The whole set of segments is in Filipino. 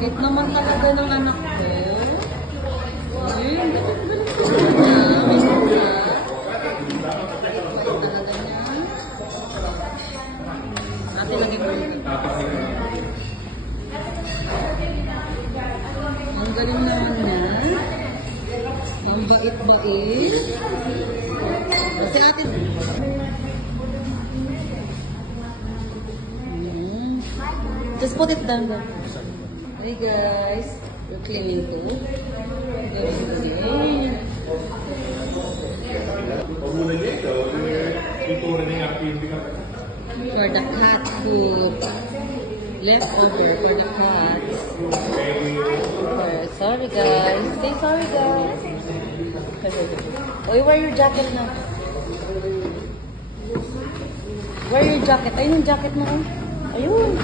Bait naman talaga ng anak ko. Ayun, galit ko niya. May pula. Bait talaga niya. Ate lagi po. Ang galing naman niya. Ang bait-bait. Kasi ate... Just put it down there. Hey guys, we're cleaning too. For the cat poop. Leftover for the cats. Sorry guys. Say sorry guys. Oy, wear your jacket na. Wear your jacket. Ayun yung jacket mo. Ayun.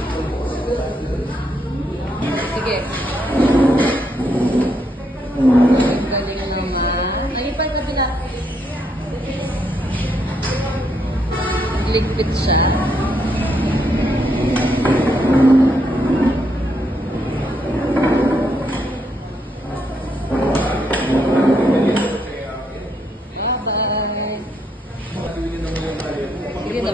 Sige. Ang galing naman. Ayun pa yung kabila. Ligpit siya. Bye-bye. Sige na.